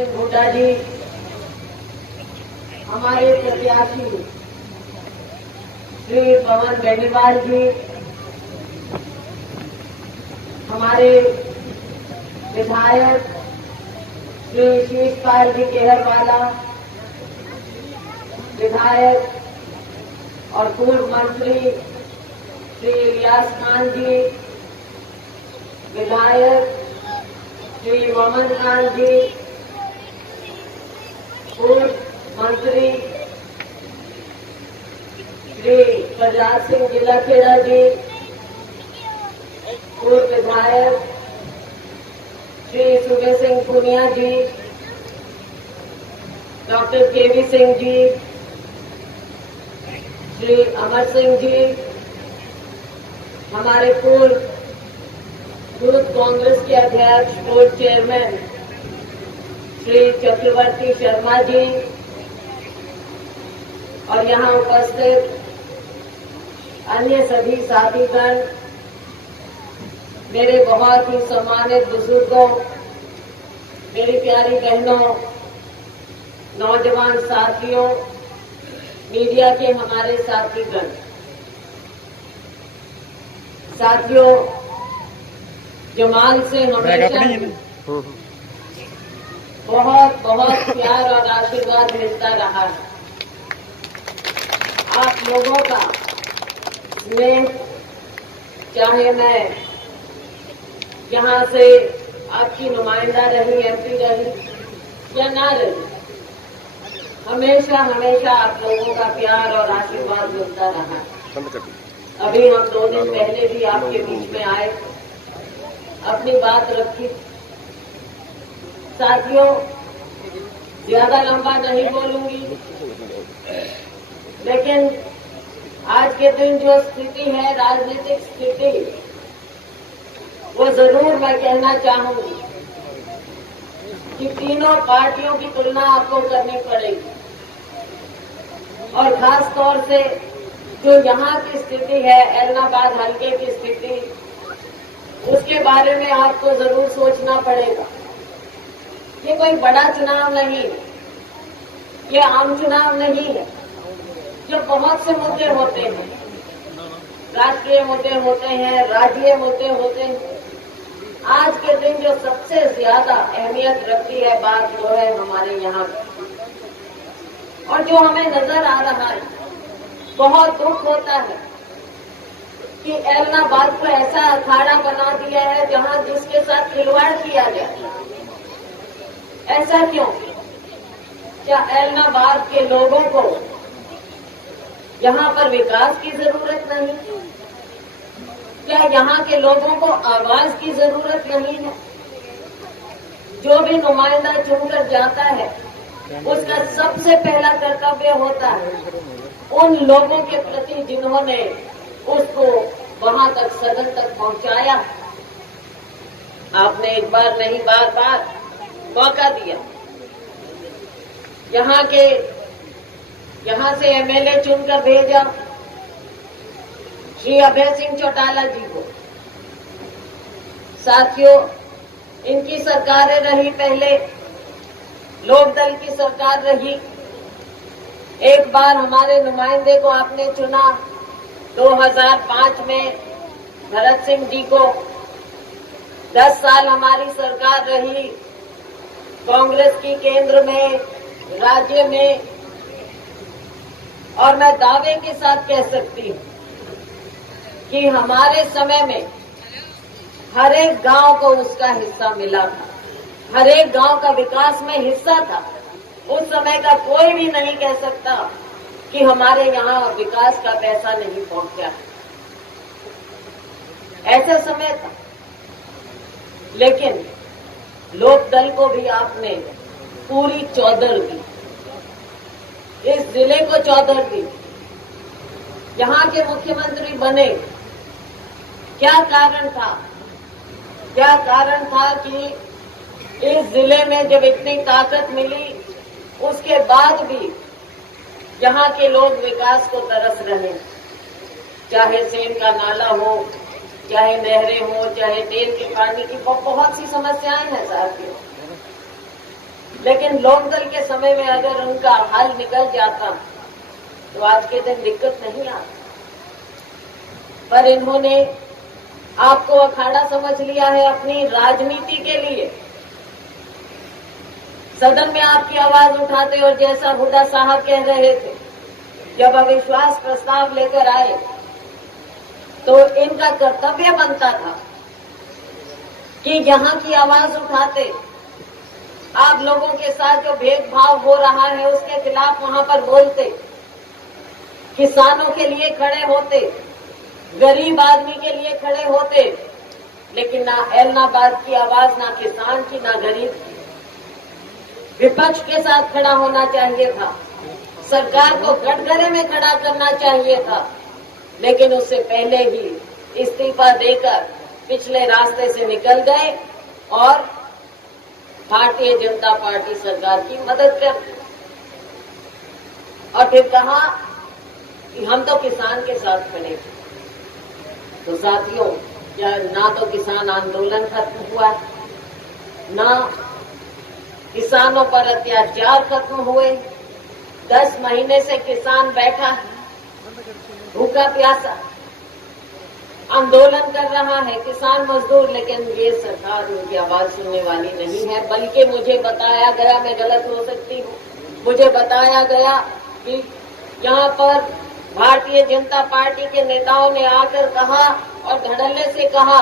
सिंह हुड्डा जी, हमारे प्रत्याशी श्री पवन बेनीवाल जी, हमारे विधायक श्री शीशपाल जी केहरवाला, विधायक और पूर्व मंत्री श्री इलियास खान जी, विधायक श्री मोहम्मद खान जी, पूर्व मंत्री श्री प्रहलाद सिंह जिलाखेड़ा जी, पूर्व विधायक श्री सुबे सिंह पुनिया जी, डॉक्टर केवी सिंह जी, श्री अमर सिंह जी, हमारे पूर्व यूथ कांग्रेस के अध्यक्ष बोर्ड चेयरमैन श्री चक्रवर्ती शर्मा जी और यहां उपस्थित अन्य सभी साथीगण, मेरे बहुत ही सम्मानित बुजुर्गों, मेरी प्यारी बहनों, नौजवान साथियों, मीडिया के हमारे साथीगण, साथियों, जमाल से हमेशा बहुत बहुत प्यार और आशीर्वाद मिलता रहा है। आप लोगों का स्नेह, चाहे मैं यहाँ से आपकी नुमाइंदा रही, एमपी रही या ना रही, हमेशा हमेशा आप लोगों का प्यार और आशीर्वाद मिलता रहा। अभी हम 2 दिन पहले भी आपके बीच में आए, अपनी बात रखी। साथियों, ज्यादा लंबा नहीं बोलूंगी, लेकिन आज के दिन जो स्थिति है, राजनीतिक स्थिति, वो जरूर मैं कहना चाहूंगी कि तीनों पार्टियों की तुलना आपको करनी पड़ेगी और खास तौर से जो यहाँ की स्थिति है, एलनाबाद हल्के की स्थिति, उसके बारे में आपको जरूर सोचना पड़ेगा। ये कोई बड़ा चुनाव नहीं है, ये आम चुनाव नहीं है, जो बहुत से मुद्दे होते हैं, राष्ट्रीय मुद्दे होते हैं, राज्य मुद्दे होते हैं। आज के दिन जो सबसे ज्यादा अहमियत रखती है बात, वो है हमारे यहाँ और जो हमें नजर आ रहा है, बहुत दुख होता है कि एलनाबाद को ऐसा अखाड़ा बना दिया है जहां जिसके साथ खिलवाड़ किया जाए। ऐसा क्यों? क्या एलनाबाद के लोगों को यहाँ पर विकास की जरूरत नहीं? क्या यहाँ के लोगों को आवाज की जरूरत नहीं है? जो भी नुमाइंदा चुनकर जाता है, उसका सबसे पहला कर्तव्य होता है उन लोगों के प्रति जिन्होंने उसको वहां तक, सदन तक पहुंचाया। आपने एक बार नहीं, बार बार मौका दिया। यहाँ से एमएलए चुनकर भेजा श्री अभय सिंह चौटाला जी को। साथियों, इनकी सरकारें रही, पहले लोकदल की सरकार रही। एक बार हमारे नुमाइंदे को आपने चुना 2005 में, भरत सिंह जी को। 10 साल हमारी सरकार रही कांग्रेस की, केंद्र में, राज्य में, और मैं दावे के साथ कह सकती हूँ कि हमारे समय में हर एक गांव को उसका हिस्सा मिला था, हर एक गांव का विकास में हिस्सा था। उस समय का कोई भी नहीं कह सकता कि हमारे यहाँ विकास का पैसा नहीं पहुंचा। ऐसा समय था, लेकिन लोकदल को भी आपने पूरी चौधर दी, इस जिले को चौधर दी। यहाँ के मुख्यमंत्री बने, क्या कारण था? क्या कारण था कि इस जिले में जब इतनी ताकत मिली, उसके बाद भी यहाँ के लोग विकास को तरस रहे। चाहे सेम का नाला हो, चाहे नहरें हो, चाहे तेल के पानी की बहुत सी समस्याएं हैं साथियों। लेकिन लोकदल के समय में अगर उनका हल निकल जाता तो आज के दिन दिक्कत नहीं आती। पर इन्होंने आपको अखाड़ा समझ लिया है अपनी राजनीति के लिए। सदन में आपकी आवाज उठाते और जैसा हुड्डा साहब कह रहे थे, जब अविश्वास प्रस्ताव लेकर आए तो इनका कर्तव्य बनता था कि यहां की आवाज उठाते, आप लोगों के साथ जो भेदभाव हो रहा है उसके खिलाफ वहां पर बोलते, किसानों के लिए खड़े होते, गरीब आदमी के लिए खड़े होते। लेकिन ना ऐलनाबाद की आवाज, ना किसान की, ना गरीब की। विपक्ष के साथ खड़ा होना चाहिए था, सरकार को कटघरे में खड़ा करना चाहिए था, लेकिन उससे पहले ही इस्तीफा देकर पिछले रास्ते से निकल गए और भारतीय जनता पार्टी सरकार की मदद कर दी। और फिर कहा कि हम तो किसान के साथ खड़े थे। तो साथियों, क्या ना तो किसान आंदोलन खत्म हुआ, ना किसानों पर अत्याचार खत्म हुए। 10 महीने से किसान बैठा भूखा प्यासा आंदोलन कर रहा है, किसान मजदूर, लेकिन ये सरकार उनकी आवाज सुनने वाली नहीं है। बल्कि मुझे बताया गया, मैं गलत हो सकती हूँ, मुझे बताया गया कि यहाँ पर भारतीय जनता पार्टी के नेताओं ने आकर कहा और धड़ल्ले से कहा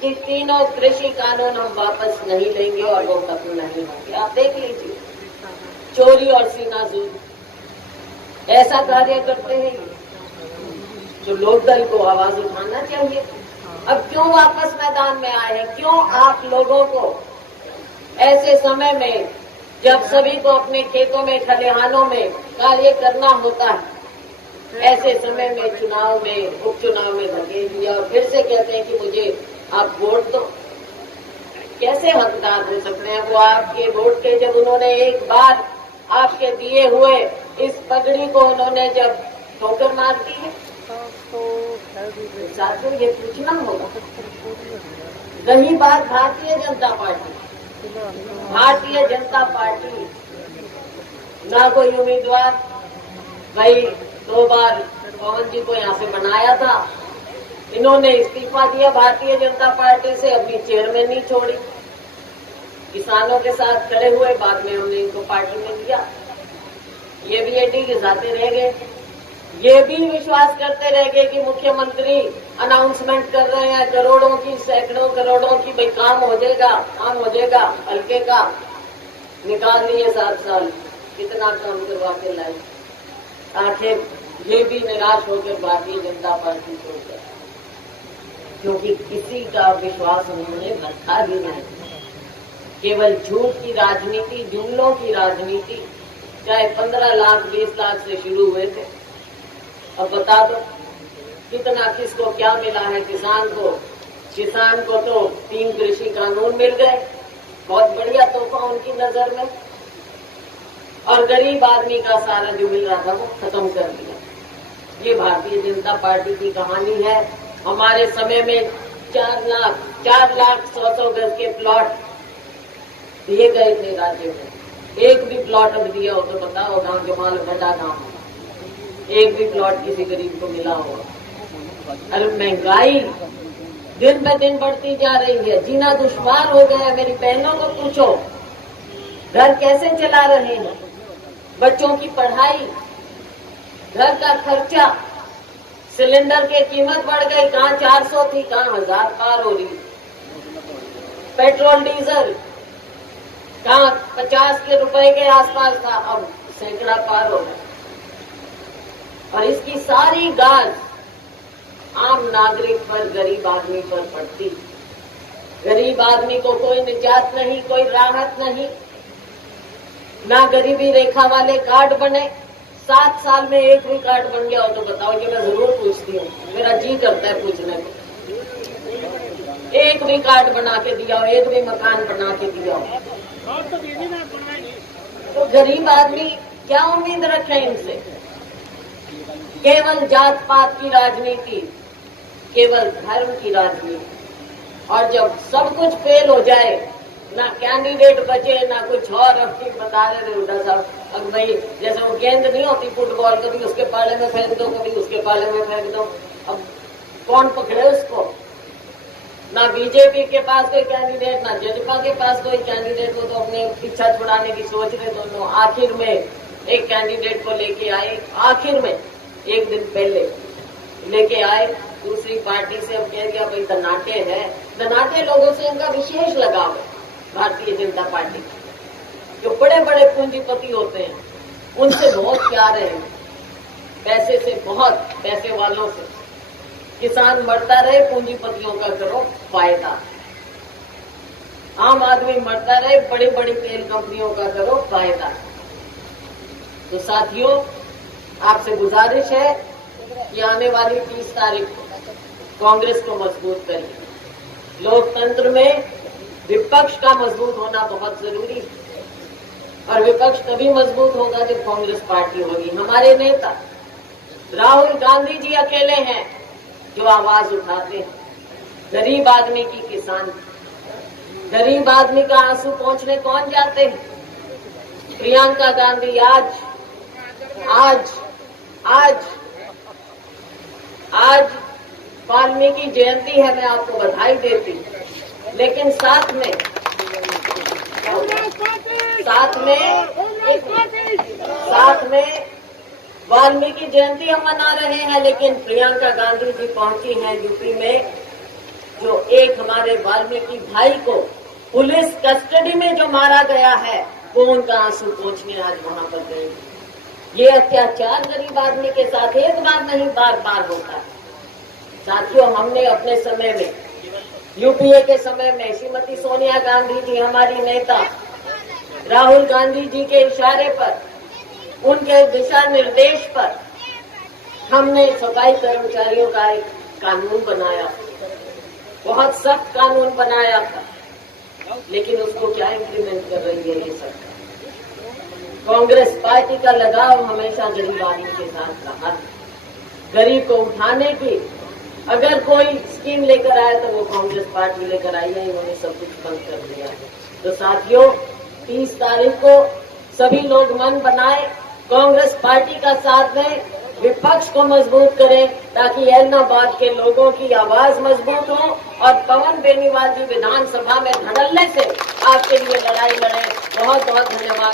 कि तीनों कृषि कानून हम वापस नहीं लेंगे और वो खत्म नहीं होंगे। आप देख लीजिए, चोरी और सीनाजूरी ऐसा कार्य करते हैं जो लोकदल को आवाज उठाना चाहिए। अब क्यों वापस मैदान में आए हैं? क्यों आप लोगों को ऐसे समय में, जब सभी को अपने खेतों में, खलिहानों में कार्य करना होता है, ऐसे समय में चुनाव में, उपचुनाव में धकेल दिया और फिर से कहते हैं कि मुझे आप वोट दो? कैसे हकदार हो सकते हैं वो आपके वोट के? जब उन्होंने एक बार आपके दिए हुए इस पगड़ी को उन्होंने जब ठोकर मार दी है, साथियों ये पूछना होगा। रही बात भारतीय जनता पार्टी, भारतीय जनता पार्टी ना कोई उम्मीदवार, भाई 2 बार पवन जी को यहाँ से बनाया था, इन्होंने इस्तीफा दिया भारतीय जनता पार्टी से, अपनी चेयरमैन नहीं छोड़ी, किसानों के साथ खड़े हुए, बाद में हमने इनको पार्टी में लिया। ये भी एडी घिसाते रह गए, ये भी विश्वास करते रह गए कि मुख्यमंत्री अनाउंसमेंट कर रहे हैं करोड़ों की, सैकड़ों करोड़ों की, भाई काम हो जाएगा, काम हो जाएगा। हल्के का निकाल लिए 7 साल, कितना काम करवा के लाए। आखिर ये भी निराश होकर भारतीय जनता पार्टी छोड़ गए, क्योंकि किसी का विश्वास उन्होंने रखा ही नहीं। केवल झूठ की राजनीति, जुमलों की राजनीति, चाहे 15 लाख 20 लाख से शुरू हुए थे, अब बता दो कितना, किसको क्या मिला है? किसान को तो 3 कृषि कानून मिल गए, बहुत बढ़िया तोहफा उनकी नजर में, और गरीब आदमी का सारा जो मिल रहा था वो खत्म कर दिया। ये भारतीय जनता पार्टी की कहानी है। हमारे समय में 4 लाख 100 गज के प्लॉट दिए गए थे राज्य में। एक भी प्लॉट अब दिया हो तो बताओ, गांव जमाल बड़ा गांव, एक भी प्लॉट किसी गरीब को मिला होगा? अरे महंगाई दिन ब दिन बढ़ती जा रही है, जीना दुश्वार हो गया है। मेरी बहनों को पूछो घर कैसे चला रहे हैं, बच्चों की पढ़ाई, घर का खर्चा, सिलेंडर की कीमत बढ़ गई, कहाँ 400 थी, कहाँ 1000 पार हो रही। पेट्रोल डीजल कहाँ 50 के रुपए के आसपास था, अब सैकड़ा पार हो गया। और इसकी सारी गाज आम नागरिक पर, गरीब आदमी पर पड़ती। गरीब आदमी को कोई निजात नहीं, कोई राहत नहीं, ना गरीबी रेखा वाले कार्ड बने। 7 साल में एक भी कार्ड बन गया हो तो बताओ, ये मैं जरूर पूछती हूँ, मेरा जी करता है पूछने को। एक भी कार्ड बना के दिया हो, एक भी मकान बना के दिया हो, तो गरीब आदमी क्या उम्मीद रखे इनसे? केवल जात पात की राजनीति, केवल धर्म की राजनीति, और जब सब कुछ फेल हो जाए ना कैंडिडेट बचे ना कुछ और। अब ठीक बता रहे थे हुड्डा साहब, अब भाई जैसे वो गेंद नहीं होती फुटबॉल, कभी उसके पाले में फेंक दो कभी उसके पाले में फेंक दो, अब कौन पकड़े उसको। ना बीजेपी के पास कोई कैंडिडेट ना जजपा के पास कोई कैंडिडेट, वो तो अपने इच्छा छुड़ाने की सोच रहे दोनों। आखिर में एक कैंडिडेट को लेके आए, आखिर में एक दिन पहले लेके आए दूसरी पार्टी से। अब कह दिया भाई धनाटे है, धनाटे लोगों से इनका विशेष लगाव है। भारतीय जनता पार्टी जो बड़े बड़े पूंजीपति होते हैं उनसे बहुत प्यार है, पैसे से बहुत, पैसे वालों से। किसान मरता रहे, पूंजीपतियों का करो फायदा। आम आदमी मरता रहे, बड़ी बड़ी तेल कंपनियों का करो फायदा। तो साथियों, आपसे गुजारिश है कि आने वाली 30 तारीख को कांग्रेस को मजबूत करिए। लोकतंत्र में विपक्ष का मजबूत होना बहुत जरूरी है, और विपक्ष तभी मजबूत होगा जब कांग्रेस पार्टी होगी। हमारे नेता राहुल गांधी जी अकेले हैं जो आवाज उठाते हैं गरीब आदमी की, किसान, गरीब आदमी का आंसू पहुंचने कौन जाते हैं? प्रियंका गांधी आज आज आज आज वाल्मीकि जयंती है, मैं आपको बधाई देती हूं, लेकिन साथ में वाल्मीकि जयंती हम मना रहे हैं, लेकिन प्रियंका गांधी जी पहुंची हैं यूपी में। जो एक हमारे वाल्मीकि भाई को पुलिस कस्टडी में जो मारा गया है, वो उनका आंसू पहुंचने आज वहां पर गए। ये अत्याचार गरीब आदमी के साथ एक बार नहीं बार बार होता है। साथियों, हमने अपने समय में, यूपीए के समय में, श्रीमती सोनिया गांधी जी हमारी नेता, राहुल गांधी जी के इशारे पर, उनके दिशा निर्देश पर हमने सफाई कर्मचारियों का एक कानून बनाया, बहुत सख्त कानून बनाया था, लेकिन उसको क्या इम्प्लीमेंट कर रही है ये सरकार। कांग्रेस पार्टी का लगाव हमेशा गरीब आदमी के साथ रहा है। गरीब को उठाने की अगर कोई स्कीम लेकर आए तो वो कांग्रेस पार्टी लेकर आई है, इन्होंने सब कुछ बंद कर दिया है। तो साथियों, 30 तारीख को सभी लोग मन बनाए, कांग्रेस पार्टी का साथ दें, विपक्ष को मजबूत करें, ताकि ऐलनाबाद के लोगों की आवाज मजबूत हो और पवन बेनीवाल जी विधानसभा में धड़ल्ले से आपके लिए लड़ाई लड़े। बहुत बहुत धन्यवाद।